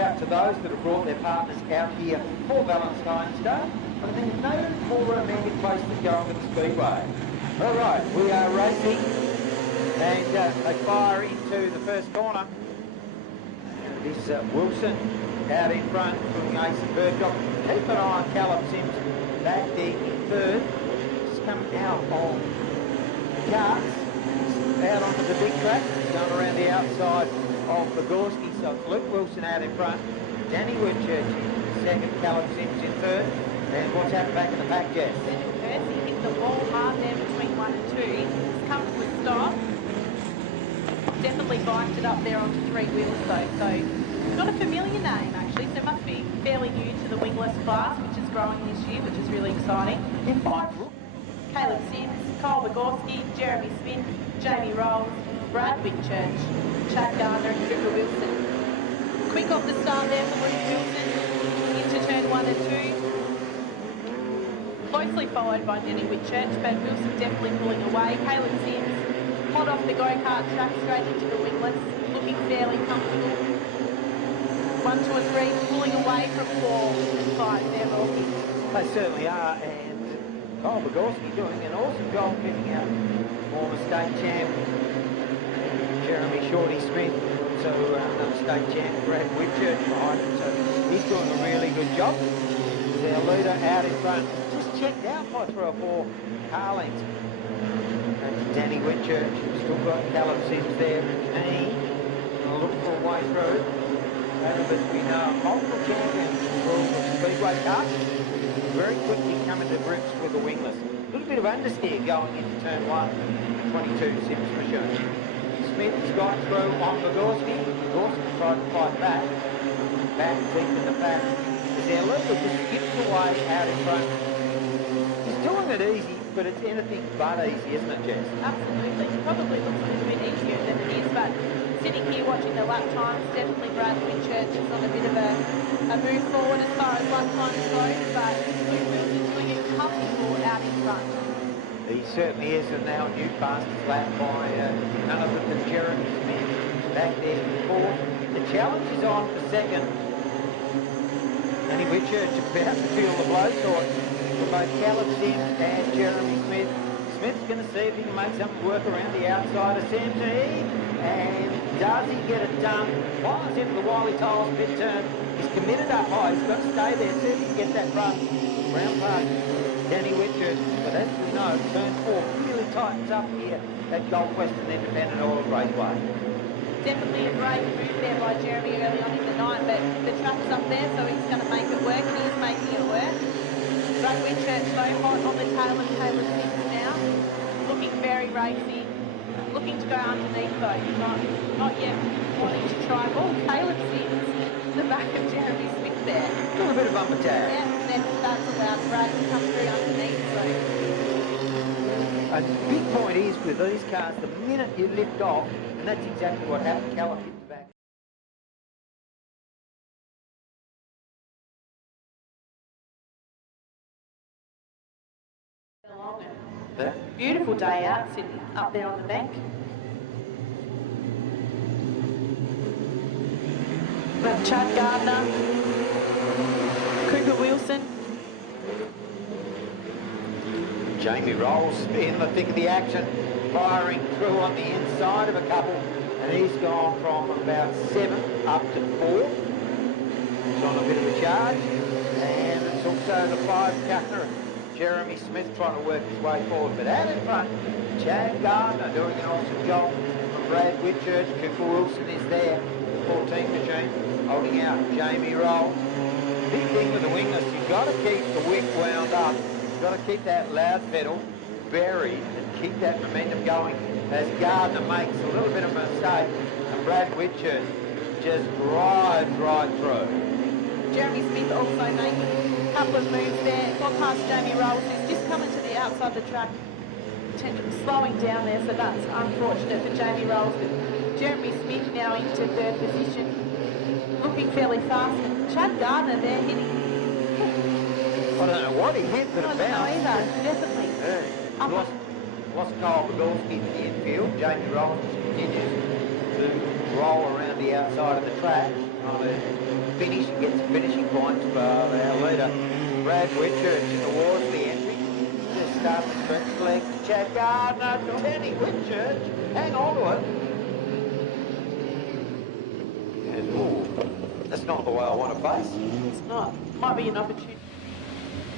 out to those that have brought their partners out here for Valentine's Day. I think no more romantic place than going to the Speedway. All right, we are racing, and they fire into the first corner. This Wilson out in front, doing Ace and Birdcock. Keep an eye on Callum Sims back there in third. Just coming out of the carts, out onto the big track. He's going around the outside of Bogorski, so it's Luke Wilson out in front. Danny Whitchurch in second, Callum Sims in third. And what's happened back in the pack, Jess? Percy hit the wall hard there between 1 and 2. He's come to a stop. Definitely biked it up there onto 3 wheels though, so not a familiar name actually, so must be fairly new to the Wingless class, which is growing this year, which is really exciting. In 5. Caleb Sims, Cole Bogorski, Jeremy Smith, Jamie Rolls, Brad Whitchurch, Chad Gardner and Tripper Wilson. Quick off the start there for Luke Wilson into turn 1 and 2. Closely followed by Danny Whitchurch, but Wilson definitely pulling away. Caleb Sims, hot off the go-kart track straight into the Wingless, looking fairly comfortable. 1, 2 and 3, pulling away from 4 and 5 there, Rocky. They certainly are, and Cole Bogorski doing an awesome job getting out former state champ Jeremy Shorty Smith, also another state champ Brad Whitchurch behind him, so he's doing a really good job. Their leader out in front, just checked out by 3 or 4 car lengths. That's Danny Whitchurch, still got Callum Sims there, keen, look for a way through. But we know multiple champions for the Speedway Cup, very quickly coming to grips with the Wingless. A little bit of understeer going into turn 1, 22 Sims machine. Smith's got through on Bogorski. Bogorski tried to fight back deep in the pack. Their leader just skips away out in front. He's doing it easy, but it's anything but easy, isn't it, Jess? Absolutely. It probably looks a little bit easier than it is, but sitting here watching the lap times, definitely Brad Whitchurch is on a bit of a move forward as far as lap times go, but Luke Wilson's doing it comfortable out in front. He certainly is, and now a new fastest lap by none other than Jeremy Smith back there in fourth. The challenge is on for second. Danny Whitchurch about to feel the blowtorch for both Caleb Sims and Jeremy Smith. Smith's going to see if he can make something work around the outside of Sims, and does he get it done? Flies into the Wiley Tiles pit turn. He's committed up high. He's got to stay there, see if he can get that run. Round past Danny Whitchurch, but as we know, turn 4 really tightens up here at Gold Western Independent Oil Raceway. Definitely a great move there by Jeremy early on in the night, but the track's up there, so he's going to make it work, and he is making it work. Brad Whitchurch though hot on the tail of Caleb Sims now, looking very racy, looking to go underneath though, not yet wanting to try. Oh, Caleb Sims, the back of Jeremy Smith there. A little bit of bumper tag. Yeah, and then that's allowed Brad to come through underneath, so. A big point is with these cars, the minute you lift off, and that's exactly what happened, Callum hit the back. Beautiful day out, sitting up there on the bank. But Chad Gardner, Cooper Wilson. Jamie Rolls in the thick of the action, firing through on the inside of a couple, and he's gone from about 7 up to 4. He's on a bit of a charge, and it's also the 5 Kattner. Jeremy Smith trying to work his way forward, but out in front, Chad Gardner doing an awesome job from Brad Whitchurch. Cooper Wilson is there, the 14 machine, holding out Jamie Rolls. Big thing with the Wingless, you've got to keep the wick wound up. You've got to keep that loud pedal buried and keep that momentum going as Gardner makes a little bit of a mistake, and Brad Whitchurch just rides right through. Jeremy Smith also making a couple of moves there. Gone past Jamie Rolls, who's just coming to the outside of the track, slowing down there, so that's unfortunate for Jamie Rolls. But Jeremy Smith now into 3rd position, looking fairly fast. Chad Gardner there hitting. I don't know what he hit, but it bounced. I don't know either, definitely. Yeah. Lost Cole Bogorski to the infield. Jamie Rolls just continues to roll around the outside of the track. I trying to finish and get some finishing points, but our leader, Brad Whitchurch, towards the entry. Just start to stretch the legs to Chad Gardner, Danny Whitchurch, hang on to it. And, ooh, that's not the way I want to face. It's not. Might be an opportunity.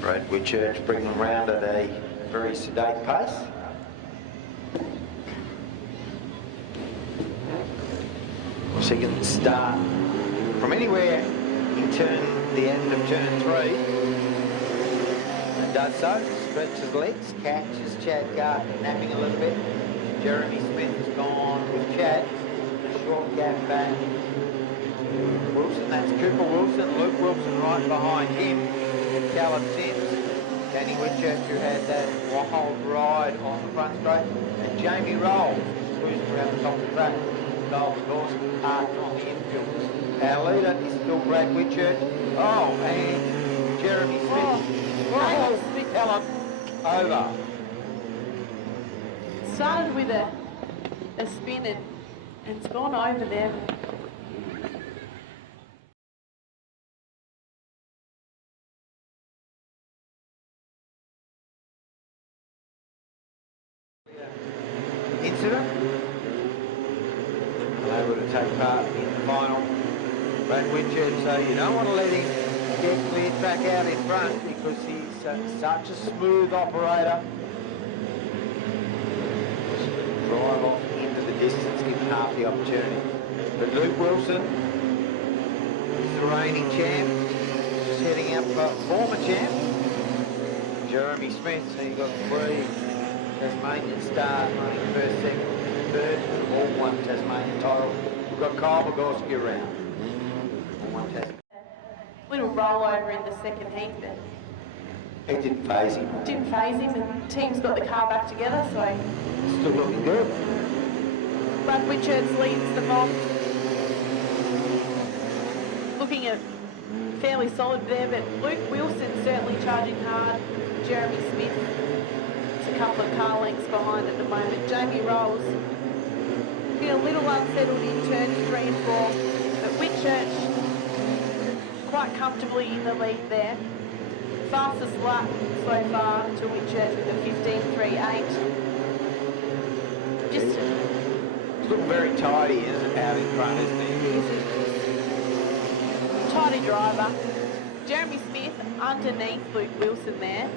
Brad Whitchurch bringing them round at a very sedate pace. So you can start from anywhere in the end of turn 3. And does so, stretches legs, catches Chad Gardner napping a little bit. Jeremy Smith has gone with Chad. A short gap back. Wilson, that's Cooper Wilson. Luke Wilson right behind him. Callum Sims. Danny Whitchurch, who had that wild ride on the front straight. And Jamie Rolls, cruising around the top of the track. Gold course parked on the infield. Our leader is still Brad Whitchurch. Oh, and Jeremy Smith. Oh, Callum over. Started with a spin and it's gone over there. Incident. Able to take part in the final. Brad Whitchurch, so you don't want to let him get cleared back out in front because he's such a smooth operator. Just drive off into the distance, give him half the opportunity. But Luke Wilson is the reigning champ, just heading up former champ. Jeremy Smith, so you've got 3 Tasmanian stars running first, second, third, all one Tasmanian title. We've got Kyle Bogorski around. All one Tasmanian. Little rollover in the second heat, but It didn't phase him. didn't phase him. The team's got the car back together, so Still looking good. Brad Whitchurch leads them off. Looking at fairly solid there, but Luke Wilson certainly charging hard. Jeremy Smith is a couple of car lengths behind at the moment. Jamie Rolls been a little unsettled in turns 3 and 4, but Whitchurch quite comfortably in the lead there. Fastest lap so far to Whitchurch with a 15.38. Just He's looking very tidy, isn't it, out in front, isn't he? tidy driver. Jeremy Smith underneath Luke Wilson there.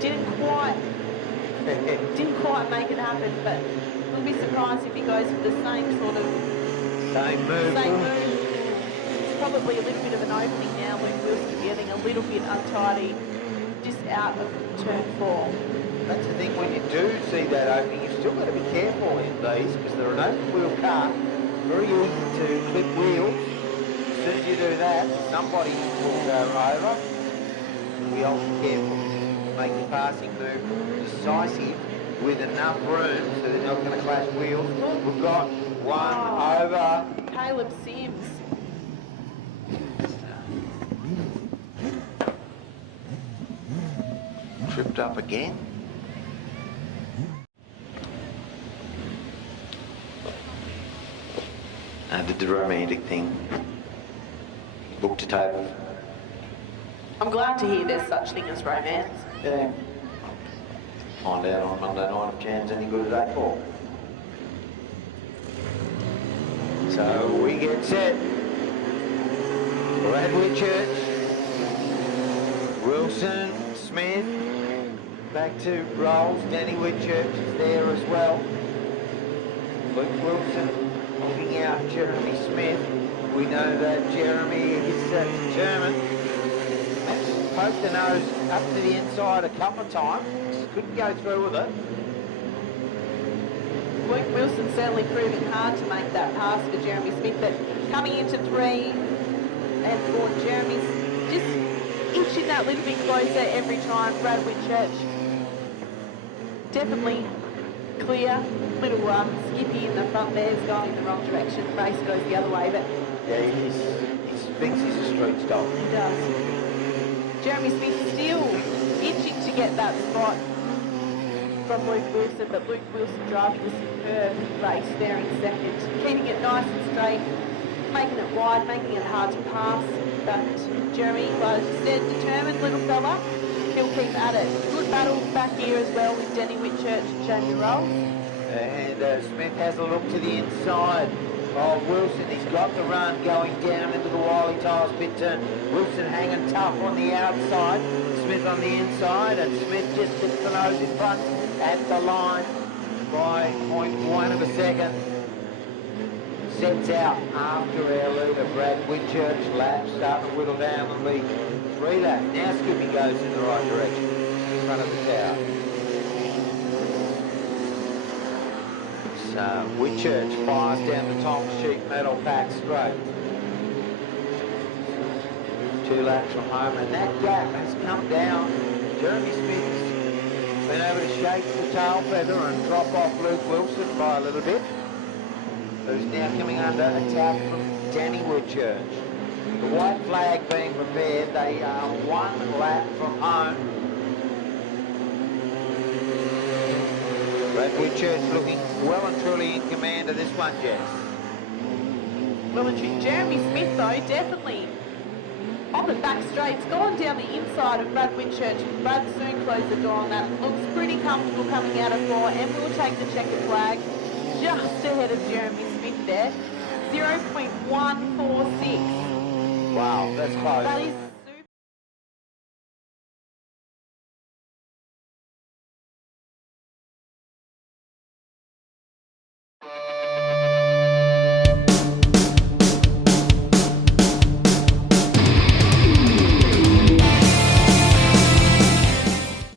Didn't quite make it happen, but we'll be surprised if he goes for the same sort of Same move. It's probably a little bit of an opening now. Luke Wilson getting a little bit untidy just out of turn 4. That's the thing, when you do see that opening, you've still got to be careful in these because they're an open wheel car. Very easy to clip wheels. As soon as you do that, somebody will go over. We all be careful. Make your passing move decisive with enough room so they're not going to clash wheels. We've got one over. Caleb Sims. Tripped up again. And did the romantic thing. Booked a table. I'm glad to hear there's such thing as romance. Yeah. Find out on Monday night if Jan's any good at 8-ball. So we get set. Brad Whitchurch, Wilson, Smith, back to Rolls. Danny Whitchurch is there as well. Luke Wilson looking out Jeremy Smith. We know that Jeremy is determined. Poked the nose up to the inside a couple of times. Couldn't go through with it. Luke Wilson certainly proving hard to make that pass for Jeremy Smith, but coming into 3 and 4, Jeremy's just inching that little bit closer every time. Brad Whitchurch definitely clear. Little skippy in the front there is going in the wrong direction. Race goes the other way, but Yeah, he thinks he's a street stock. he does. Jeremy Smith still itching to get that spot from Luke Wilson, but Luke Wilson driving a superb race there in second, keeping it nice and straight making it wide, making it hard to pass. But Jeremy, like you said, determined little fella. He'll keep at it. Good battle back here as well with Denny Whitchurch and Jamie Rolls. And Smith has a look to the inside of Wilson. He's got the run going down into the Wiley Tyres pit turn. Wilson hanging tough on the outside. Smith on the inside, and Smith just gets the nose in front at the line by 0.1 of a second. Sets out after our leader, Brad Whitchurch. Laps starting to whittle down and be 3 laps. Now Skippy goes in the right direction in front of the tower. So Whitchurch fires down the top sheet metal pack straight. 2 laps from home, and that gap has come down. Jeremy Smith's been able to shake the tail feather and drop off Luke Wilson by a little bit, who's now coming under attack from Danny Whitchurch. The white flag being prepared. They are 1 lap from home. Brad Whitchurch looking well and truly in command of this one, Jess. Well, and Jeremy Smith, though, definitely on the back straight. It's gone down the inside of Brad Whitchurch. Brad soon closed the door on that. Looks pretty comfortable coming out of 4, and will take the checkered flag just ahead of Jeremy Smith there. 0.146. Wow, that's close. That is